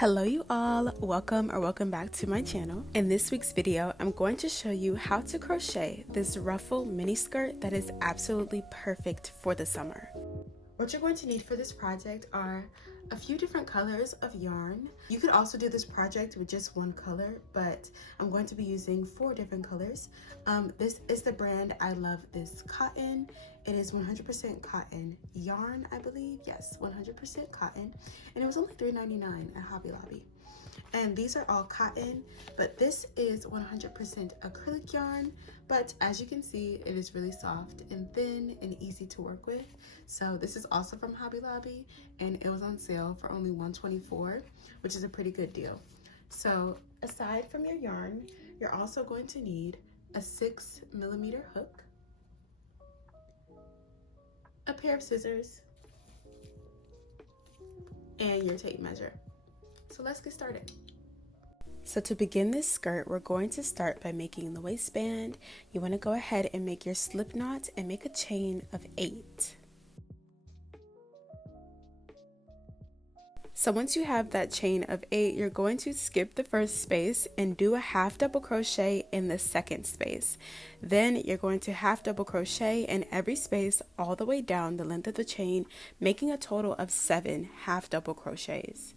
Hello you all, welcome back to my channel. In this week's video, I'm going to show you how to crochet this ruffle mini skirt that is absolutely perfect for the summer. What you're going to need for this project are a few different colors of yarn. You could also do this project with just one color, but I'm going to be using 4 different colors. This is the brand I Love This Cotton. It is 100% cotton yarn, I believe. Yes, 100% cotton. And it was only $3.99 at Hobby Lobby. And these are all cotton, but this is 100% acrylic yarn. But as you can see, it is really soft and thin and easy to work with. So this is also from Hobby Lobby, and it was on sale for only $124, which is a pretty good deal. So aside from your yarn, you're also going to need a 6mm hook, a pair of scissors, and your tape measure. So let's get started. So to begin this skirt, we're going to start by making the waistband. You want to go ahead and make your slip knot and make a chain of 8. So once you have that chain of 8, you're going to skip the first space and do a half double crochet in the second space. Then you're going to half double crochet in every space all the way down the length of the chain, making a total of 7 half double crochets.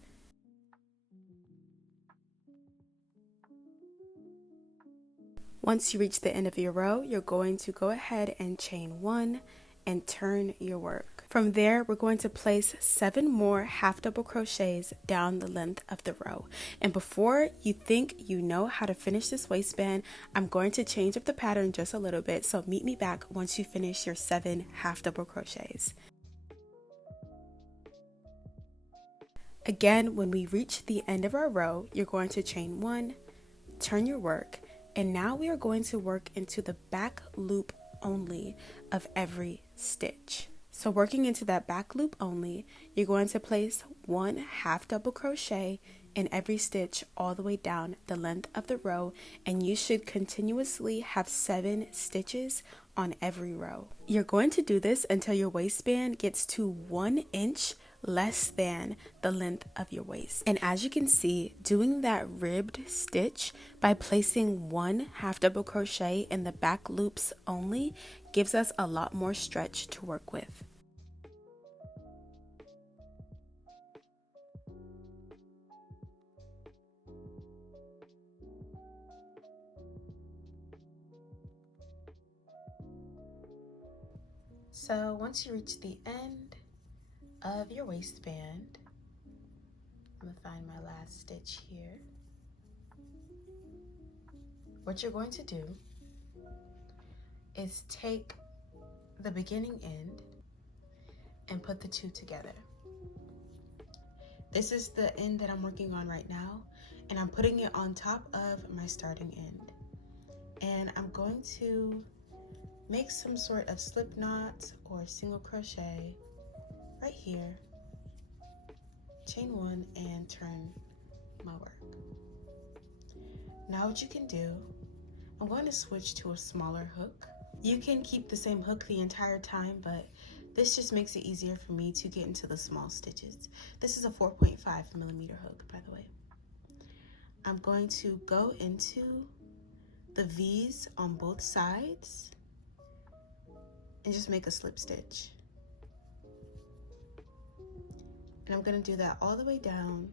Once you reach the end of your row, you're going to go ahead and chain 1 and turn your work. From there, we're going to place 7 more half double crochets down the length of the row. And before you think you know how to finish this waistband, I'm going to change up the pattern just a little bit, so meet me back once you finish your 7 half double crochets. Again, when we reach the end of our row, you're going to chain 1, turn your work, and now we are going to work into the back loop only of every stitch. So working into that back loop only, you're going to place 1 half double crochet in every stitch all the way down the length of the row, and you should continuously have 7 stitches on every row. You're going to do this until your waistband gets to 1 inch less than the length of your waist. And as you can see, doing that ribbed stitch by placing 1 half double crochet in the back loops only gives us a lot more stretch to work with. So once you reach the end of your waistband, I'm gonna find my last stitch here. What you're going to do is take the beginning end and put the 2 together. This is the end that I'm working on right now, and I'm putting it on top of my starting end. And I'm going to make some sort of slip knot or single crochet right here, chain 1 and turn my work. Now what you can do, I'm going to switch to a smaller hook. You can keep the same hook the entire time, but this just makes it easier for me to get into the small stitches. This is a 4.5mm hook, by the way. I'm going to go into the V's on both sides and just make a slip stitch. And I'm going to do that all the way down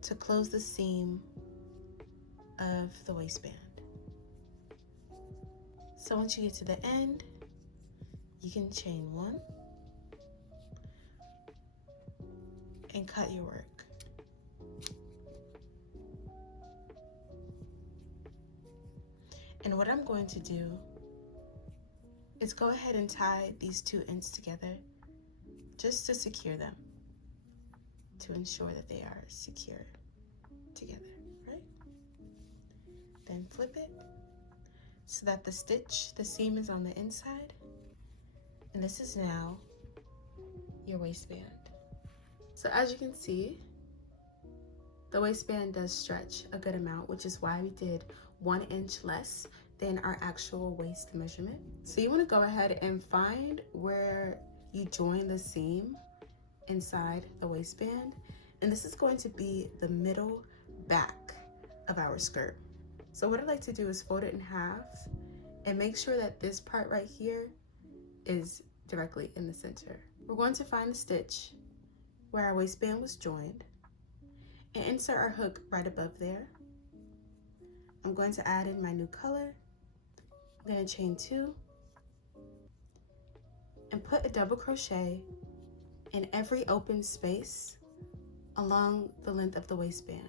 to close the seam of the waistband. So once you get to the end, you can chain 1 and cut your work. And what I'm going to do is go ahead and tie these 2 ends together just to secure them, to ensure that they are secure together, right? Then flip it so that the seam is on the inside. And this is now your waistband. So as you can see, the waistband does stretch a good amount, which is why we did 1 inch less than our actual waist measurement. So you want to go ahead and find where you join the seam inside the waistband And this is going to be the middle back of our skirt. So what I like to do is fold it in half and make sure that this part right here is directly in the center. We're going to find the stitch where our waistband was joined and insert our hook right above there. I'm going to add in my new color. I'm going to chain 2 and put a double crochet in every open space along the length of the waistband.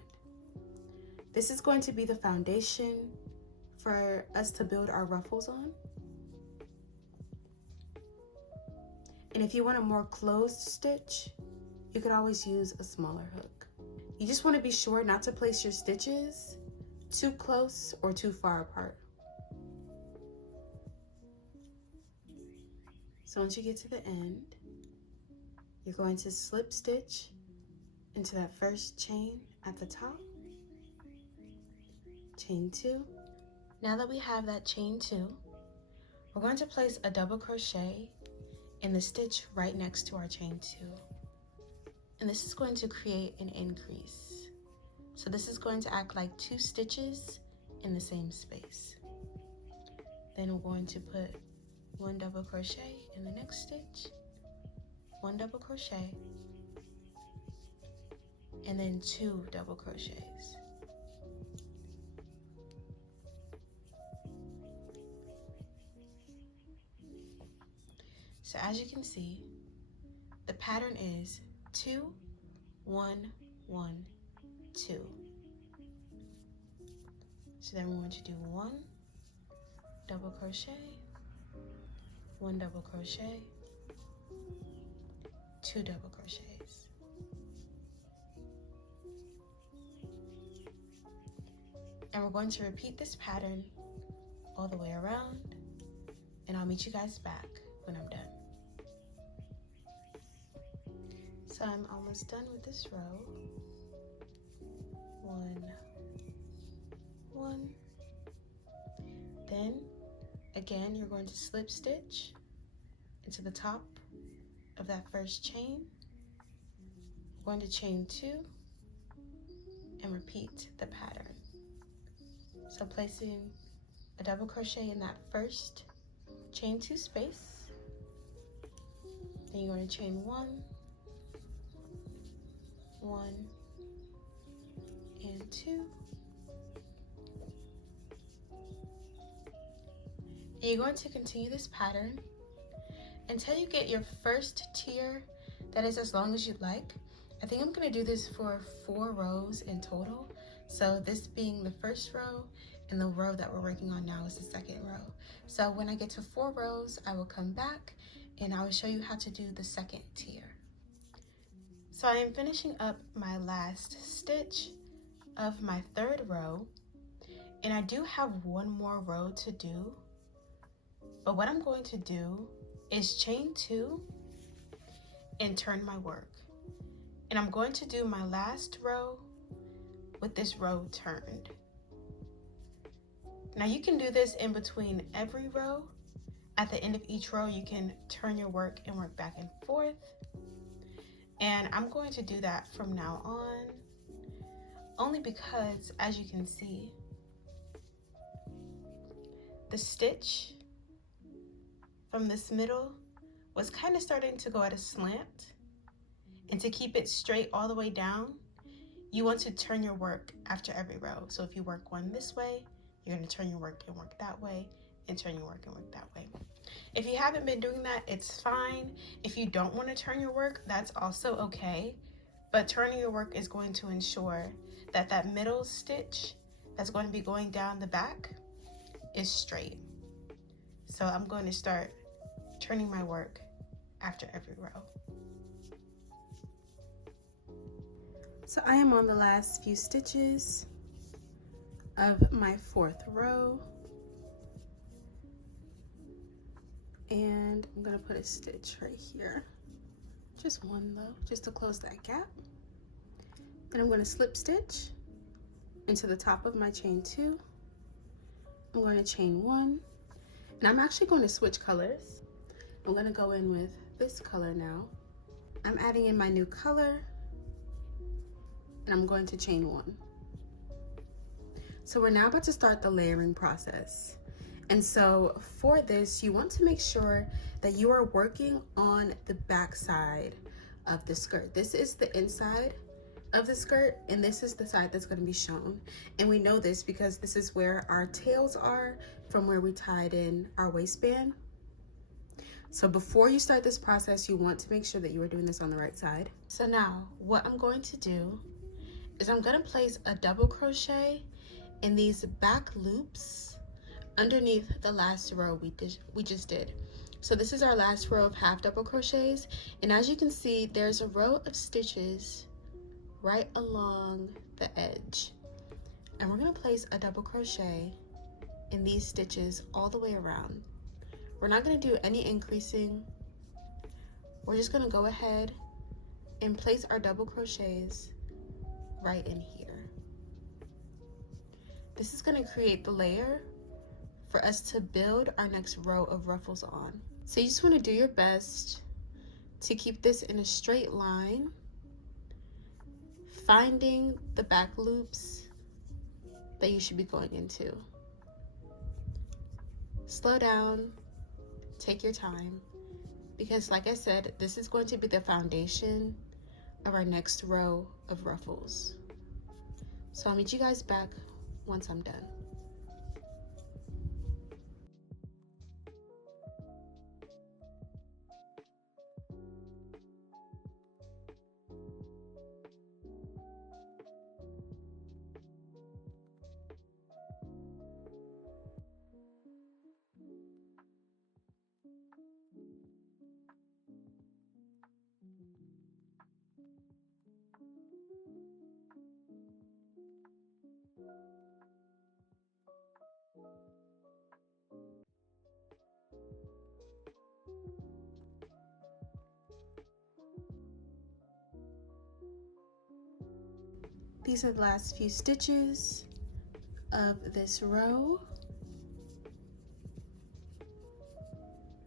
This is going to be the foundation for us to build our ruffles on. And if you want a more closed stitch, you could always use a smaller hook. You just want to be sure not to place your stitches too close or too far apart. So once you get to the end, you're going to slip stitch into that first chain at the top, chain 2. Now that we have that chain 2, we're going to place a double crochet in the stitch right next to our chain 2. And this is going to create an increase. So this is going to act like 2 stitches in the same space. Then we're going to put 1 double crochet in the next stitch, 1 double crochet, and then 2 double crochets. So as you can see, the pattern is 2, 1, 1, 2. So then we're going to do 1 double crochet, 1 double crochet, 2 double crochets. And we're going to repeat this pattern all the way around, and I'll meet you guys back when I'm done. So I'm almost done with this row. 1, 1. Then again, you're going to slip stitch into the top of that first chain. We're going to chain 2 and repeat the pattern. So placing a double crochet in that first chain 2 space. Then you're going to chain 1, 1, and 2. And you're going to continue this pattern until you get your first tier that is as long as you'd like. I think I'm going to do this for 4 rows in total. So this being the first row, and the row that we're working on now is the second row. So when I get to 4 rows, I will come back and I will show you how to do the second tier. So I am finishing up my last stitch of my 3rd row, and I do have 1 more row to do. But what I'm going to do is chain 2 and turn my work. And I'm going to do my last row with this row turned. Now you can do this in between every row. At the end of each row, you can turn your work and work back and forth. And I'm going to do that from now on, only because, as you can see, the stitch from this middle was kind of starting to go at a slant. And to keep it straight all the way down, you want to turn your work after every row. So if you work one this way, you're going to turn your work and work that way, and turn your work and work that way. If you haven't been doing that, it's fine. If you don't want to turn your work, that's also okay. But turning your work is going to ensure that that middle stitch that's going to be going down the back is straight. So I'm going to start turning my work after every row. So I am on the last few stitches of my 4th row, and I'm going to put a stitch right here, just 1 though, just to close that gap. Then I'm going to slip stitch into the top of my chain 2. I'm going to chain 1, and I'm actually going to switch colors. I'm going to go in with this color now. I'm adding in my new color, and I'm going to chain 1. So we're now about to start the layering process. And so for this, you want to make sure that you are working on the back side of the skirt. This is the inside of the skirt, and this is the side that's going to be shown. And we know this because this is where our tails are from where we tied in our waistband. So before you start this process, you want to make sure that you are doing this on the right side. So now what I'm going to do is I'm going to place a double crochet in these back loops underneath the last row we just did. So this is our last row of half double crochets, and as you can see, there's a row of stitches right along the edge, and we're going to place a double crochet in these stitches all the way around. We're not going to do any increasing. We're just going to go ahead and place our double crochets right in here. This is going to create the layer for us to build our next row of ruffles on. So you just want to do your best to keep this in a straight line, finding the back loops that you should be going into. Slow down, take your time, because like I said, this is going to be the foundation of our next row of ruffles. So I'll meet you guys back once I'm done. These are the last few stitches of this row.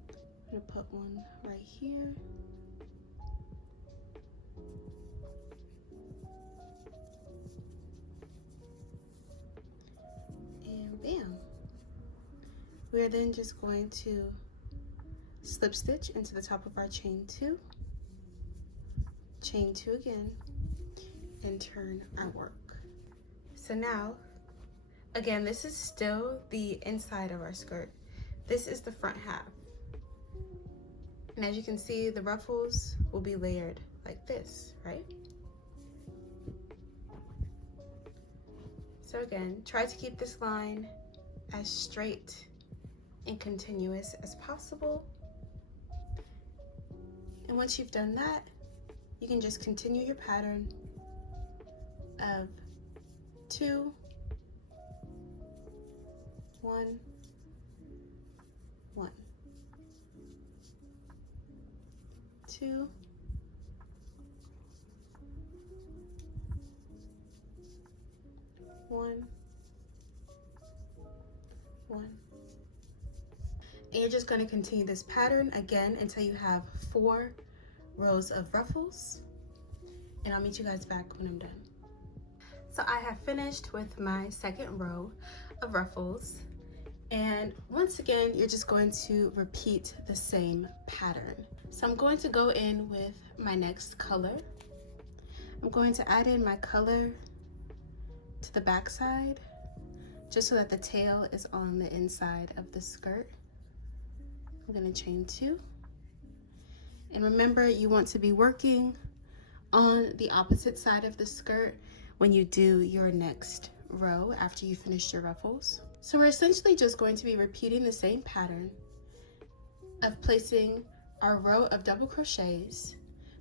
I'm going to put one right here. And bam. We're then just going to slip stitch into the top of our chain 2, chain 2 again, and turn our work. So now, again, this is still the inside of our skirt. This is the front half. And as you can see, the ruffles will be layered like this, right? So again, try to keep this line as straight and continuous as possible. And once you've done that, you can just continue your pattern of 2, 1, 1, 2, 1, 1. And you're just going to continue this pattern again until you have 4 rows of ruffles, and I'll meet you guys back when I'm done. So I have finished with my second row of ruffles, and once again you're just going to repeat the same pattern. So I'm going to go in with my next color. I'm going to add in my color to the back side just so that the tail is on the inside of the skirt. I'm going to chain 2, and remember, you want to be working on the opposite side of the skirt when you do your next row after you finish your ruffles. So we're essentially just going to be repeating the same pattern of placing our row of double crochets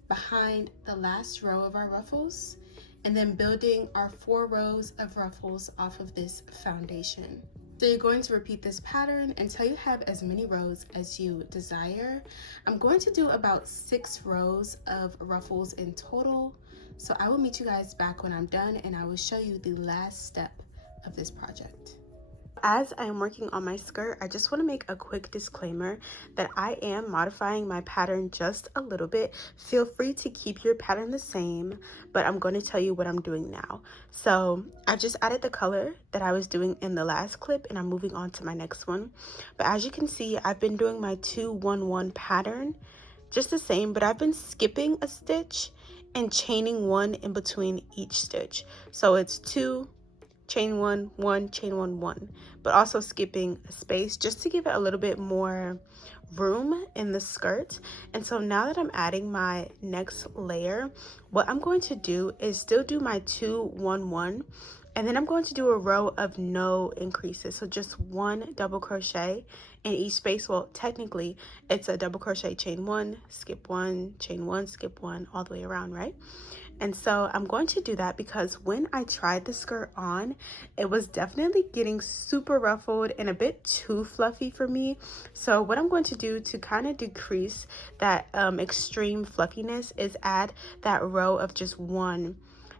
behind the last row of our ruffles, and then building our 4 rows of ruffles off of this foundation. So you're going to repeat this pattern until you have as many rows as you desire. I'm going to do about 6 rows of ruffles in total. So I will meet you guys back when I'm done, and I will show you the last step of this project. as I'm working on my skirt, I just want to make a quick disclaimer that I am modifying my pattern just a little bit. Feel free to keep your pattern the same, but I'm going to tell you what I'm doing now. So I just added the color that I was doing in the last clip, and I'm moving on to my next one. But as you can see, I've been doing my 2-1-1 pattern just the same, but I've been skipping a stitch and chaining one in between each stitch. So it's 2, chain 1, 1, chain 1, 1, but also skipping a space just to give it a little bit more room in the skirt. And so now that I'm adding my next layer, what I'm going to do is still do my 2-1-1, and then I'm going to do a row of no increases, so just one double crochet in each space. Well, technically it's a double crochet, chain 1, skip 1, chain 1, skip 1, all the way around, right? And so I'm going to do that because when I tried the skirt on, it was definitely getting super ruffled and a bit too fluffy for me. So what I'm going to do to kind of decrease that extreme fluffiness is add that row of just one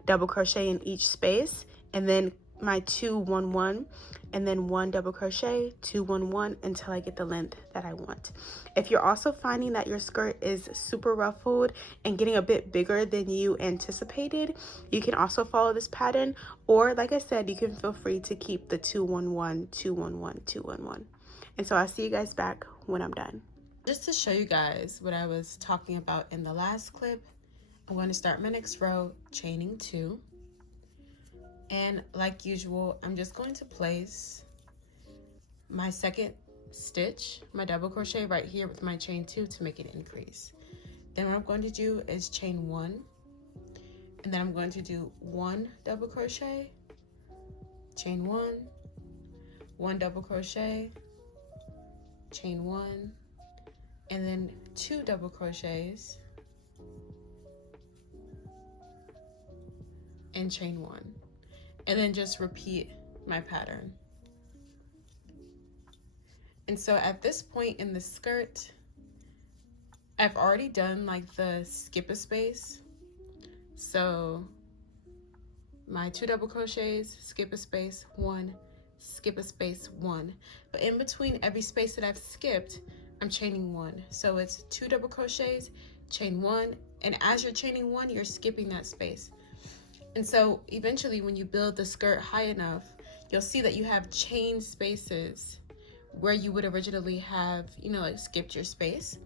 double crochet in each space, and then my 2-1-1, and then one double crochet, 2-1-1, until I get the length that I want. If you're also finding that your skirt is super ruffled and getting a bit bigger than you anticipated, you can also follow this pattern, or like I said, you can feel free to keep the 2-1-1, 2-1-1, 2-1-1. And so I'll see you guys back when I'm done. Just to show you guys what I was talking about in the last clip, I'm going to start my next row chaining 2. And like usual, I'm just going to place my second stitch, my double crochet right here with my chain 2 to make it increase. Then what I'm going to do is chain 1, and then I'm going to do 1 double crochet, chain 1, 1 double crochet, chain 1, and then 2 double crochets and chain 1. And then just repeat my pattern. And so at this point in the skirt, I've already done like the skip a space. So my 2 double crochets, skip a space, 1, skip a space, 1. But in between every space that I've skipped, I'm chaining 1. So it's 2 double crochets, chain 1, and as you're chaining 1, you're skipping that space. And so eventually when you build the skirt high enough, you'll see that you have chain spaces where you would originally have, like skipped your space.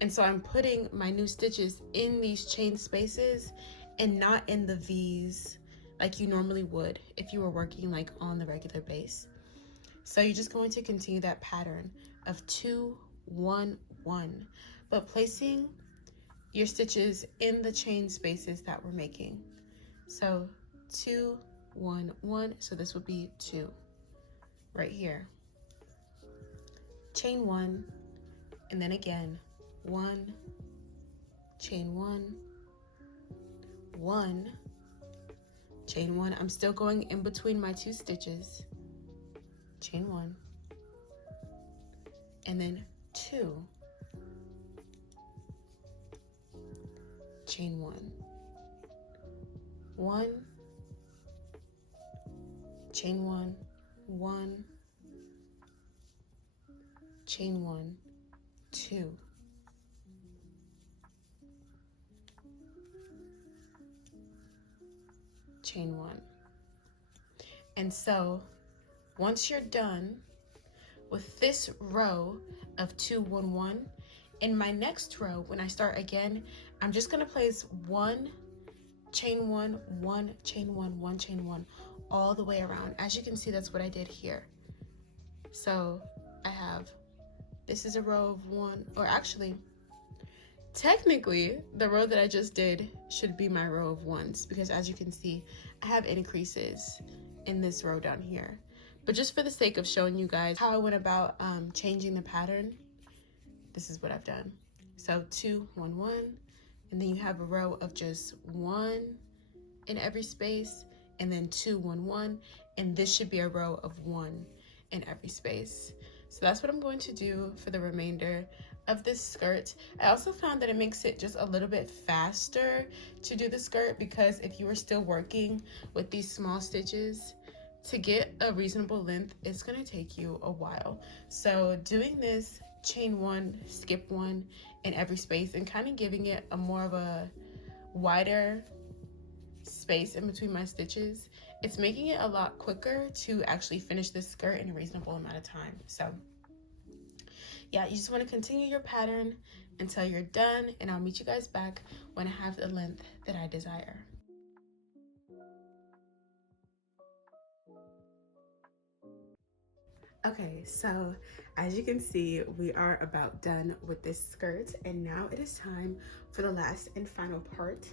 And so I'm putting my new stitches in these chain spaces and not in the V's like you normally would if you were working like on the regular base. So you're just going to continue that pattern of 2-1-1, but placing your stitches in the chain spaces that we're making. So 2-1-1, so this would be 2 right here. Chain 1, and then again 1, chain 1, 1, chain 1. I'm still going in between my 2 stitches. Chain 1, and then 2, chain 1, 1, chain 1, 1, chain 1, 2, chain 1. And so once you're done with this row of 2-1-1, in my next row, when I start again, I'm just going to place 1, chain 1, 1, chain 1, 1, chain 1, all the way around. As you can see, that's what I did here. So I have, this is a row of 1, or actually, technically, the row that I just did should be my row of 1s, because as you can see, I have increases in this row down here. But just for the sake of showing you guys how I went about changing the pattern, this is what I've done. So 2-1-1, and then you have a row of just 1 in every space, and then 2-1-1, and this should be a row of 1 in every space. So that's what I'm going to do for the remainder of this skirt. I also found that it makes it just a little bit faster to do the skirt, because if you were still working with these small stitches, to get a reasonable length, it's going to take you a while. So doing this chain one, skip one in every space and kind of giving it a more of a wider space in between my stitches, it's making it a lot quicker to actually finish this skirt in a reasonable amount of time. So yeah, you just want to continue your pattern until you're done, and I'll meet you guys back when I have the length that I desire. Okay, so as you can see, we are about done with this skirt, and now it is time for the last and final part.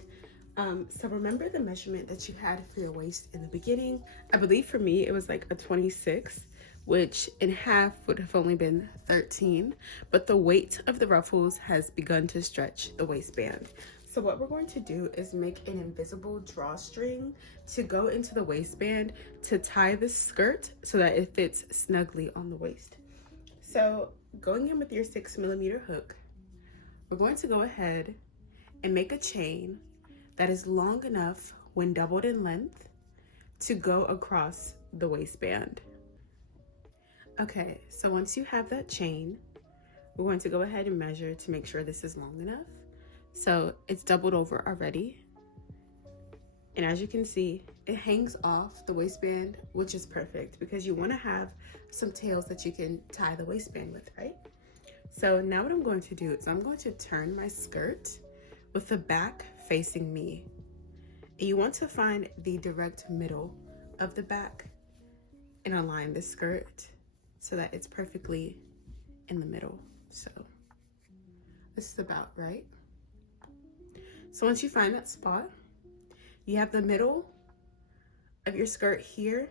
So remember the measurement that you had for your waist in the beginning? I believe for me it was like a 26, which in half would have only been 13, but the weight of the ruffles has begun to stretch the waistband. So what we're going to do is make an invisible drawstring to go into the waistband to tie the skirt so that it fits snugly on the waist. So going in with your 6mm hook, we're going to go ahead and make a chain that is long enough when doubled in length to go across the waistband. Okay, so once you have that chain, we're going to go ahead and measure to make sure this is long enough. So it's doubled over already. And as you can see, it hangs off the waistband, which is perfect because you want to have some tails that you can tie the waistband with, right? So now what I'm going to do is I'm going to turn my skirt with the back facing me. And you want to find the direct middle of the back and align the skirt so that it's perfectly in the middle. So this is about right. So once you find that spot, you have the middle of your skirt here,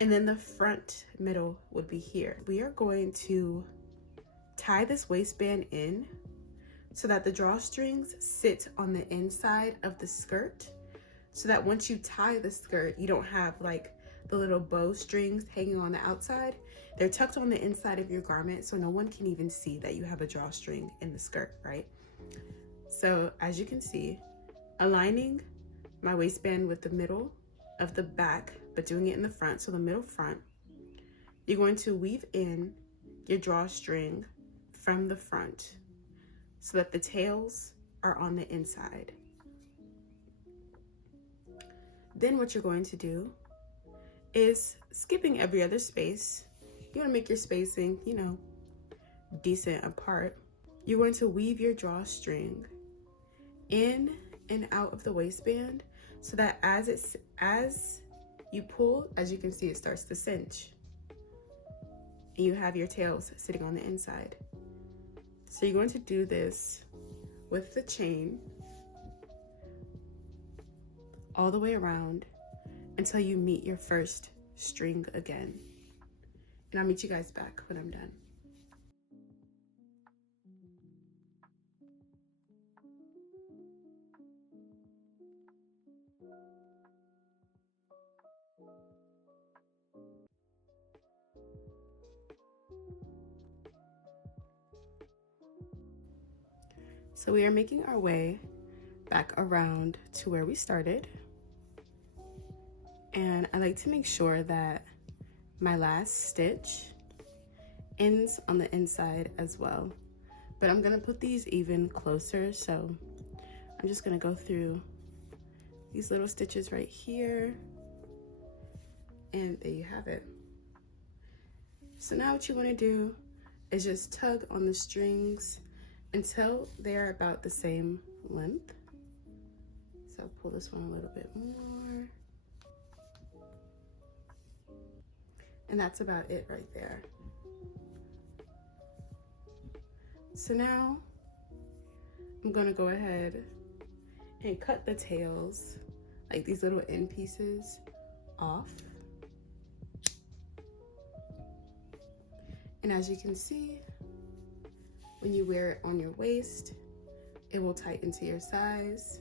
and then the front middle would be here. We are going to tie this waistband in so that the drawstrings sit on the inside of the skirt, so that once you tie the skirt, you don't have like the little bow strings hanging on the outside. They're tucked on the inside of your garment, so no one can even see that you have a drawstring in the skirt, right? So as you can see, aligning my waistband with the middle of the back, but doing it in the front, so the middle front, you're going to weave in your drawstring from the front so that the tails are on the inside. Then what you're going to do is, skipping every other space, you want to make your spacing, you know, decent apart. You're going to weave your drawstring in and out of the waistband so that as you pull, as you can see, it starts to cinch. And you have your tails sitting on the inside. So you're going to do this with the chain all the way around until you meet your first string again. And I'll meet you guys back when I'm done. So we are making our way back around to where we started. And I like to make sure that my last stitch ends on the inside as well. But I'm gonna put these even closer, so I'm just gonna go through these little stitches right here. And there you have it. So now what you wanna do is just tug on the strings until they're about the same length. So I'll pull this one a little bit more. And that's about it right there. So now I'm gonna go ahead and cut the tails, like these little end pieces, off. And as you can see, when you wear it on your waist, it will tighten to your size.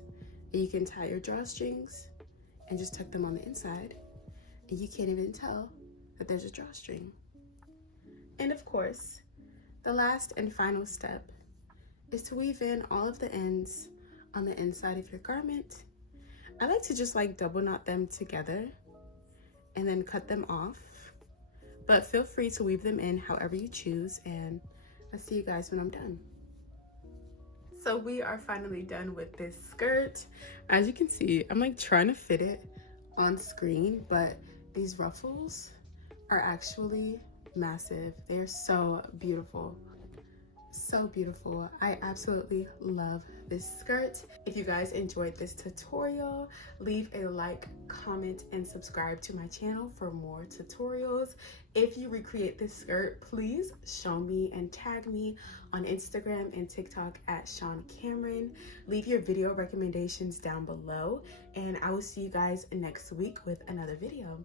And you can tie your drawstrings and just tuck them on the inside, and you can't even tell that there's a drawstring. And of course, the last and final step is to weave in all of the ends on the inside of your garment. I like to just like double knot them together and then cut them off. But feel free to weave them in however you choose, and I'll see you guys when I'm done. So we are finally done with this skirt. As you can see, I'm like trying to fit it on screen, but these ruffles are actually massive. They're so beautiful. So beautiful. I absolutely love this skirt. If you guys enjoyed this tutorial, leave a like, comment, and subscribe to my channel for more tutorials. If you recreate this skirt, please show me and tag me on Instagram and TikTok at Sean Cameron. Leave your video recommendations down below, and I will see you guys next week with another video.